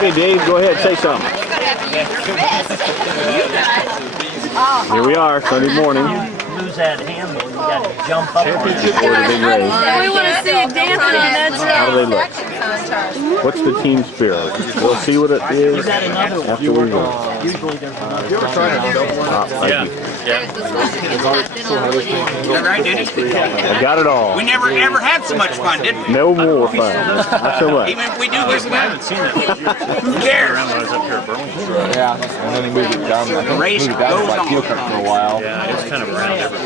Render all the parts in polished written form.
Hey, Dave, go ahead, say something. Here we are, Sunday morning. Lose that handle, you got to jump up on it. We want to see it dancing on that show. How do they look? What's the team spirit? We'll see what it is after we go. Usually there's another. You ever tried to double one? I got it all. We never ever had so much fun, did we? No more fun. Not so much. Even if we do this now. Who cares? Yeah, and then he moved it down. I think Race moved it down to goes like on. heel cut for a while. Yeah, it's kind of around everywhere.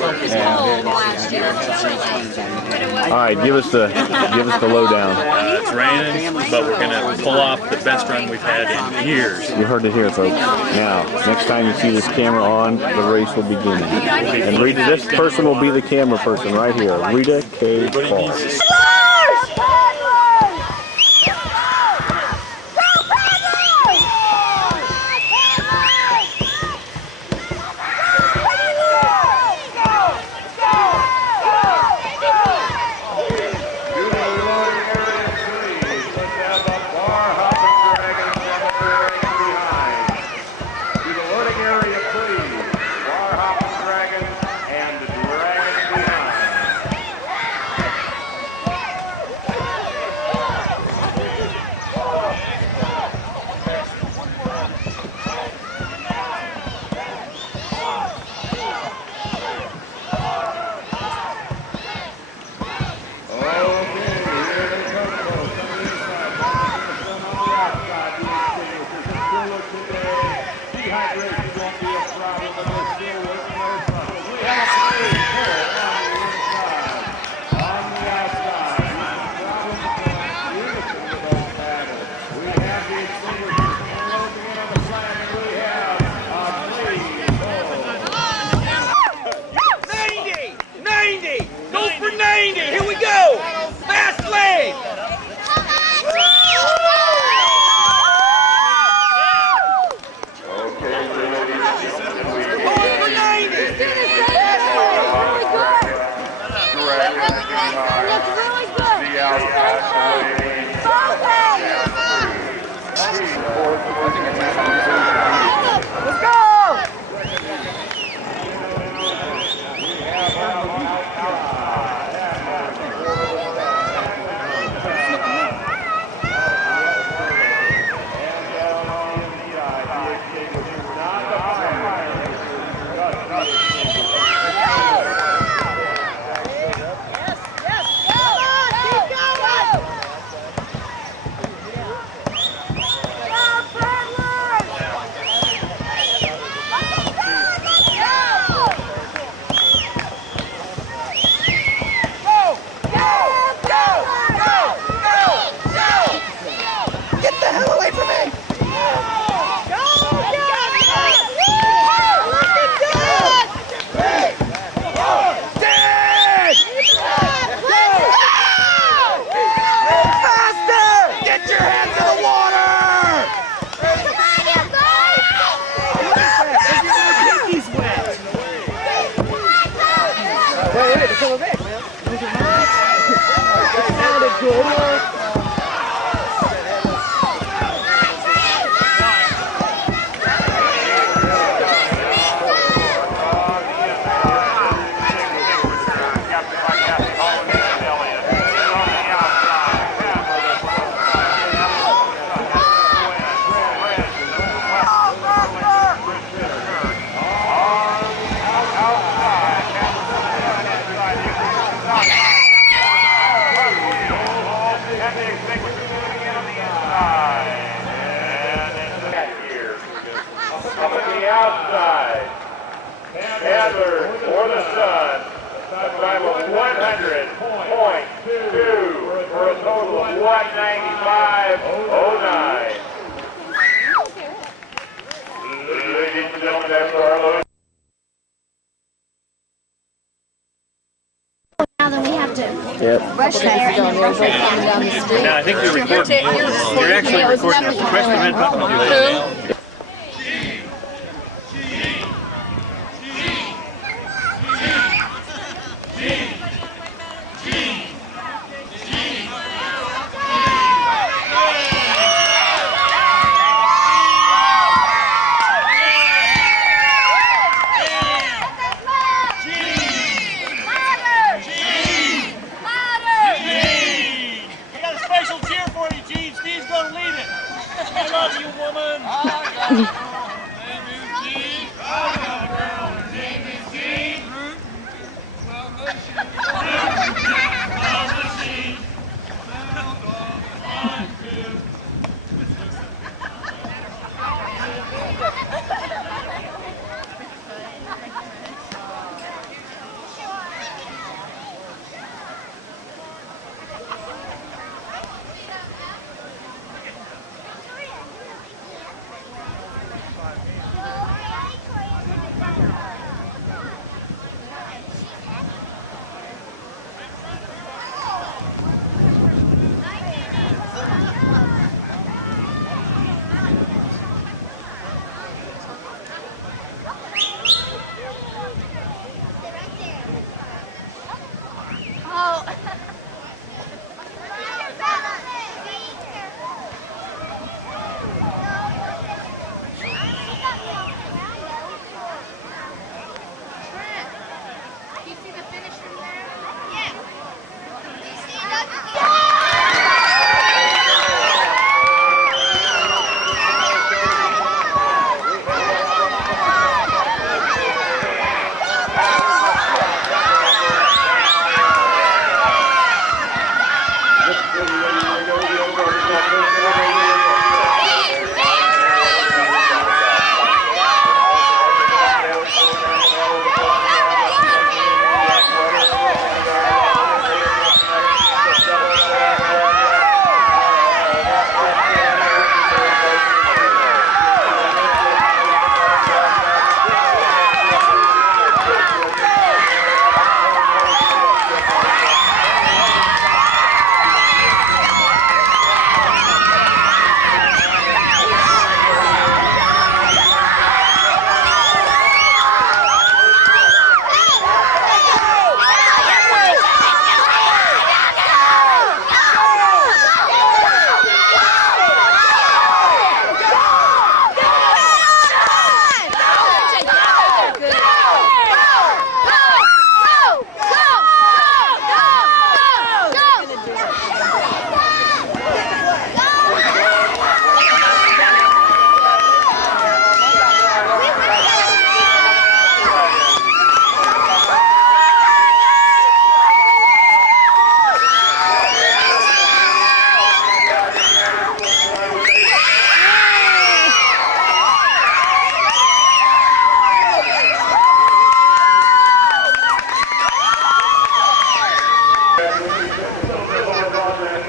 All right, give us the lowdown. It's raining, but we're going to pull off the best run we've had in years. You heard it here, folks. Now, next time you see this camera on, the race will begin. And Rita, this person will be the camera person right here. Rita K. Paul. Now, I think you're recording. You're actually recording the freshman red button.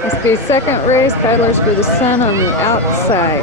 Must be second race, Paddlers for the Sun on the outside.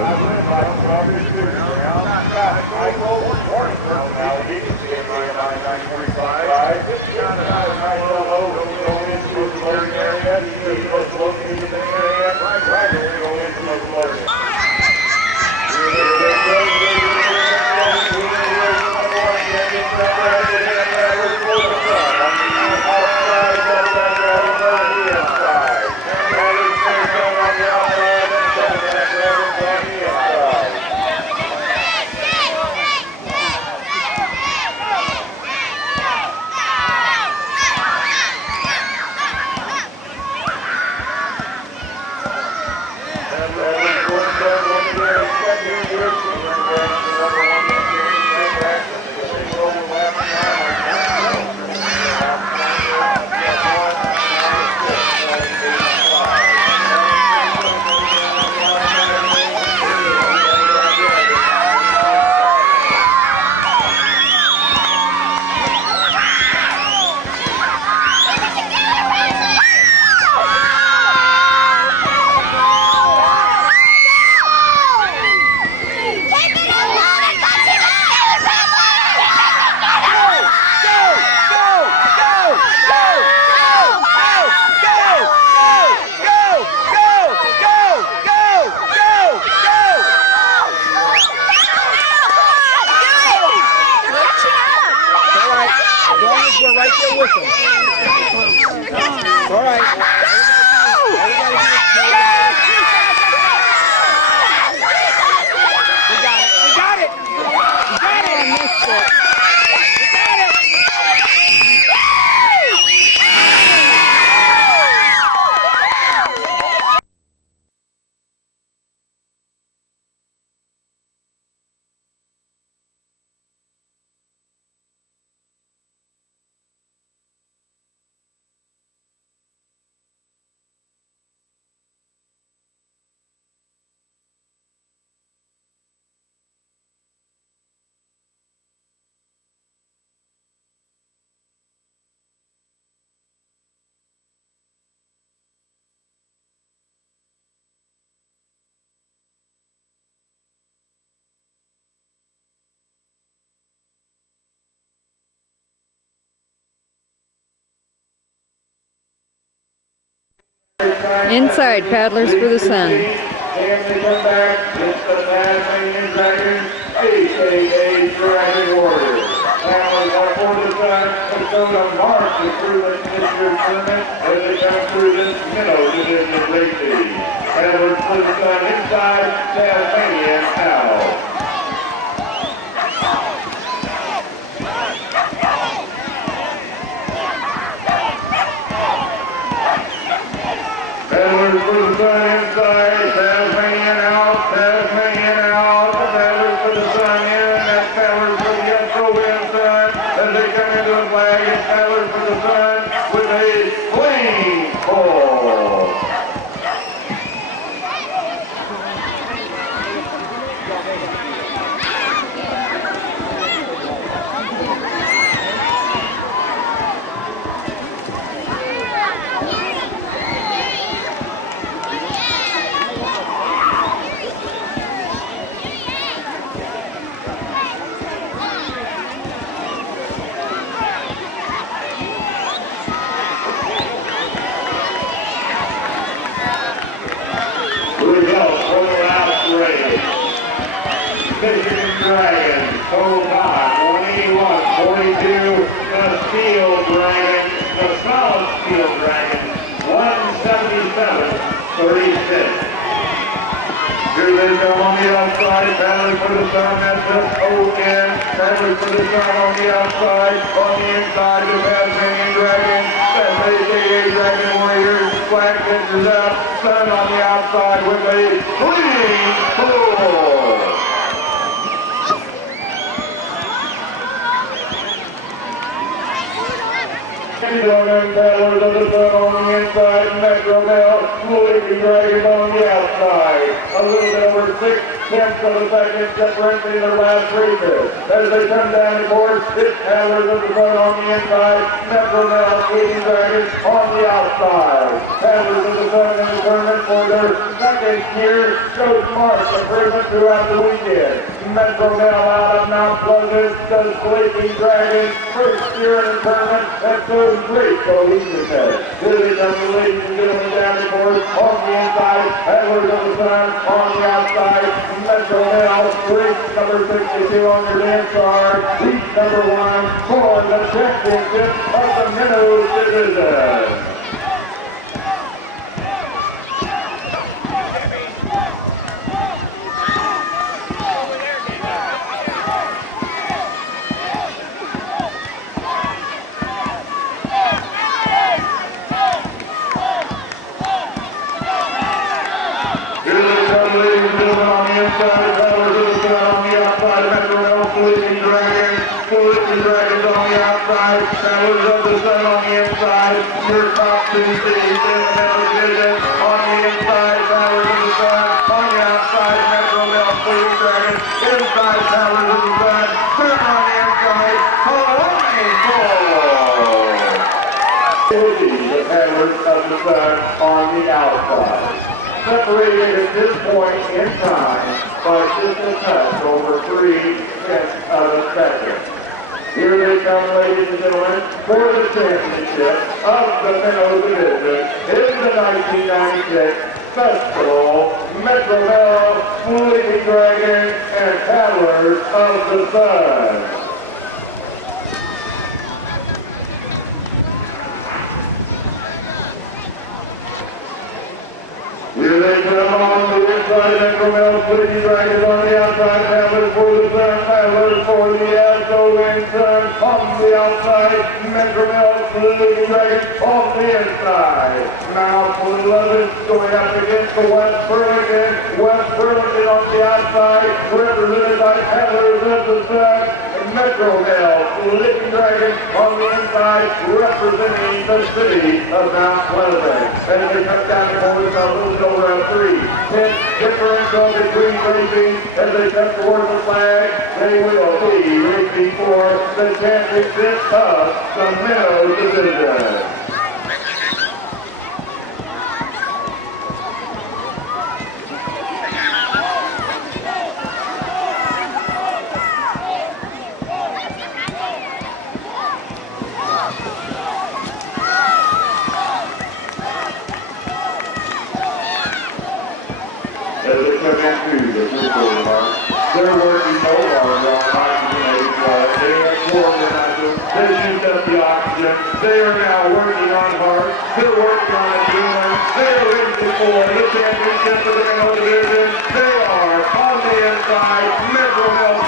We're right there with them. All right. Inside, Paddlers for the Sun. And they come back, it's the Tasmanian Dragon, a.k.a. Dragon Warrior. Paddlers are for the Sun, and so to march through the Commissioner's Tournament as they come through this minnow division racing. Paddlers for the Sun inside, Tasmanian out. Paddlers for the Sun inside, Tasmanian out, Tasmanian out. The Paddlers for the Sun in, and Paddlers for the Unforgettable Sun as they come into the flag. It's Paddlers for the Sun with a clean pull. Michigan Dragon, total time 181.42. The Steel Dragon, the solid Steel Dragon, 177.36. Here they go on the outside, Paddlers for the Sun, that's just O-N. Paddlers for the Sun on the outside, on the inside, the Tasmanian Dragon, that's a.k.a. Dragon Warriors, flag pitches up, Sun on the outside with a clean pull. Paddlers of the Sun on the inside, Metro Bell, Sleeping Dragons on the outside. A little bit over 6/10 of a second separating their last races. As they come down the course, it's Paddlers of the Sun on the inside, Metro Bell, Sleeping Dragons on the outside. Paddlers of the Sun in the tournament for their second year shows marks improvement throughout the weekend. Metro Bell out of Mount Pleasant, the Sleeping Dragons, first year in the tournament, and so great cohesiveness. Here they come, ladies and gentlemen, down the course on the inside, Paddlers of the Sun on the outside, Metro Bell, race number 62 on your dance card, heat number 1 for the championship of the Minnows division. Paddlers of the Sun on the inside, your top two cities in the middle division. On the inside, Paddlers of the Sun. On the outside, Metro Bell, Sleeping Dragon. Inside, Paddlers of the Sun. Sun on the inside, Hawaii Bull. The Paddlers of the Sun on the outside. Separated at this point in time by just a touch over 3/10 of a second. Here they come, ladies and gentlemen, for the championship of the Minnow Division in the 1996 Festival, Metro Bell, Sleeping Dragon, and Paddlers of the Sun. Here they come on the inside, Metro Bell, Sleeping Dragons on the outside, Paddlers for the Sun, Paddlers for the S.O.N. Sun on the outside, Metro Bell, Sleeping Dragons on the inside. Mount Pleasant going up against the West Burlington on the outside, represented by Paddlers of the Sun. Metro Bell, Sleeping Dragon on the inside, representing the city of Mount Pleasant. As they come down the course, a little bit over a 3/10 differential between racing. As they come toward the flag, they will be racing for the championship of the Minnow Division. they're working so hard on oxygenated water. They have formed an oxygen. They used up the oxygen. They are now working on hard. They're working on a tumor. They are ready for the championship of the male division. They are on the inside. Metro Male